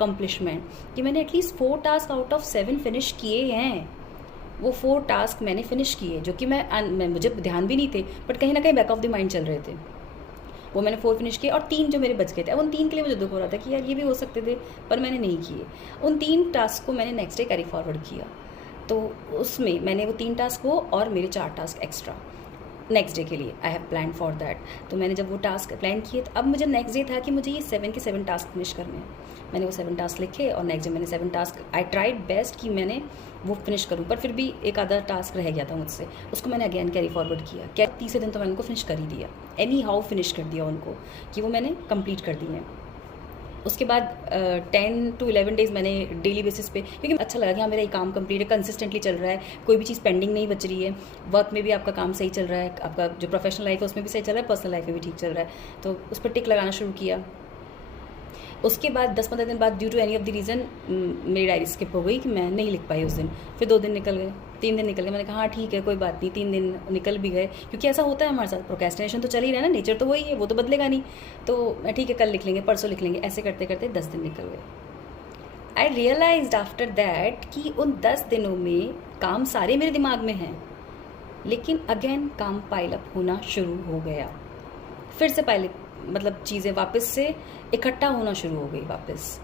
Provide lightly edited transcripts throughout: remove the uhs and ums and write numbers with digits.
Accomplishment कि मैंने at least 4 task out of 7 finish किए हैं। वो 4 टास्क मैंने फिनिश किए, जो कि मैं मुझे ध्यान भी नहीं थे, बट कहीं ना कहीं बैक ऑफ द माइंड चल रहे थे। वो मैंने 4 फिनिश किए और 3 जो मेरे बच गए थे, अब उन 3 के लिए मुझे दुख हो रहा था कि यार ये भी हो सकते थे, पर मैंने नहीं किए। उन 3 टास्क को मैंने नेक्स्ट डे कैरी फॉरवर्ड किया, तो उसमें मैंने वो 3 टास्क वो और मेरे 4 टास्क एक्स्ट्रा नेक्स्ट डे के लिए I have plan for that. तो मैंने जब वो टास्क प्लान किए, तो अब मुझे नेक्स्ट डे था कि मुझे ये 7 के 7 टास्क फिनिश करने हैं। मैंने वो 7 टास्क लिखे और नेक्स्ट डे मैंने 7 टास्क आई ट्राइड बेस्ट कि मैंने वो फिनिश करूँ, पर फिर भी एक आधा टास्क रह गया था मुझसे, उसको मैंने अगेन कैरी फॉरवर्ड किया। क्या तीसरे दिन तो मैंने उनको फिनिश कर ही दिया, एनी हाउ फिनिश कर दिया उनको, कि वो मैंने कंप्लीट कर दिए हैं। उसके बाद 10 to 11 डेज़ मैंने डेली बेसिस पे, क्योंकि अच्छा लगा कि हाँ मेरा ये काम कंप्लीट है, कंसिस्टेंटली चल रहा है, कोई भी चीज़ पेंडिंग नहीं बच रही है, वर्क में भी आपका काम सही चल रहा है, आपका जो प्रोफेशनल लाइफ है उसमें भी सही चल रहा है, पर्सनल लाइफ में भी ठीक चल रहा है, तो उस पर टिक लगाना शुरू किया। उसके बाद 10-15 दिन बाद due to any of the reason मेरी डायरी स्किप हो गई कि मैं नहीं लिख पाई उस दिन। फिर 2 दिन निकल गए, 3 दिन निकल गए, मैंने कहा हाँ ठीक है कोई बात नहीं, 3 दिन निकल भी गए, क्योंकि ऐसा होता है हमारे साथ, प्रोक्रेस्टिनेशन तो चल ही रहा है ना, नेचर तो वही है, वो तो बदलेगा नहीं। तो ठीक है कल लिख लेंगे, परसों लिख लेंगे, ऐसे करते करते 10 दिन निकल गए। आई रियलाइज्ड आफ्टर दैट कि उन 10 दिनों में काम सारे मेरे दिमाग में हैं, लेकिन अगेन काम पाइल अप होना शुरू हो गया, फिर से पहले मतलब चीज़ें वापस से इकट्ठा होना शुरू हो गई वापस।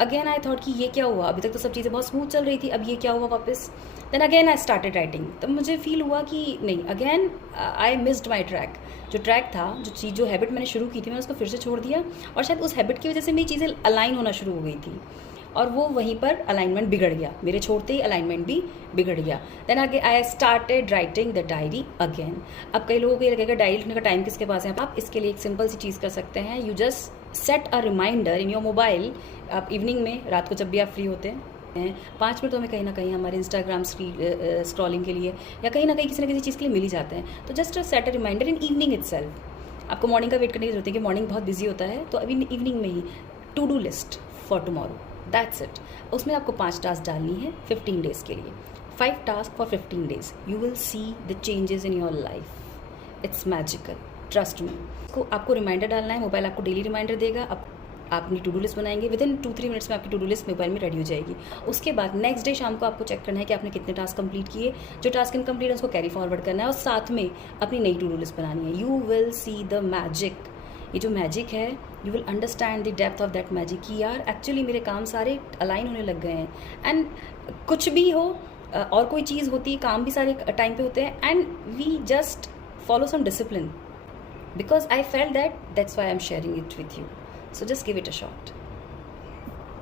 अगेन आई थॉट कि ये क्या हुआ, अभी तक तो सब चीज़ें बहुत स्मूथ चल रही थी, अब ये क्या हुआ वापस। Then again I started writing, तब मुझे फील हुआ कि नहीं, again I missed my track. जो ट्रैक था, जो हैबिट मैंने शुरू की थी, मैंने उसको फिर से छोड़ दिया, और शायद उस हैबिट की वजह से मेरी चीज़ें अलाइन होना शुरू हो गई थी, और वो वहीं पर अलाइनमेंट बिगड़ गया, मेरे छोड़ते ही अलाइनमेंट भी बिगड़ गया। देन आगे आई started writing the diary again. अब कई लोगों को ये लगेगा डायरी लिखने का टाइम किसके पास है, आप इसके लिए एक सिंपल सी चीज़ कर सकते हैं, you just set a reminder in your mobile. आप इवनिंग में, रात को जब भी आप फ्री होते हैं, 5 मिनट तो हमें कहीं ना कहीं हमारे इंस्टाग्राम स्क्रॉलिंग के लिए या कहीं ना कहीं किसी ना किसी चीज़ के लिए मिल ही जाते हैं, तो just set a reminder in evening itself. आपको मॉर्निंग का वेट करने की जरूरत है कि मॉर्निंग बहुत बिजी होता है, तो अभी इवनिंग में ही to do list for tomorrow, that's it. उसमें आपको 5 टास्क डालनी है 15 डेज़ के लिए, 5 task for 15 days, you will see the changes in your life, it's magical, trust me. आपको रिमाइंडर डालना है, मोबाइल आपको डेली रिमाइंडर देगा। आप अपनी टू डू लिस्ट बनाएंगे, विद इन 2-3 मिनट्स में आपकी टू डू लिस्ट मोबाइल में रेडी हो जाएगी। उसके बाद नेक्स्ट डे शाम को आपको चेक करना है कि आपने कितने टास्क कंप्लीट किए, जो टास्क इनकम्प्लीट है उसको कैरी फॉरवर्ड करना है, और साथ में अपनी नई टू डू लिस्ट बनानी है। You will see the magic, ये जो मैजिक है, you will understand the depth of that magic, कि यार एक्चुअली मेरे काम सारे अलाइन होने लग गए हैं। एंड कुछ भी हो और कोई चीज़ होती है, काम भी सारे टाइम पे होते हैं, and we just follow some discipline, because I felt that, that's why I'm sharing it with you. So just give it a shot.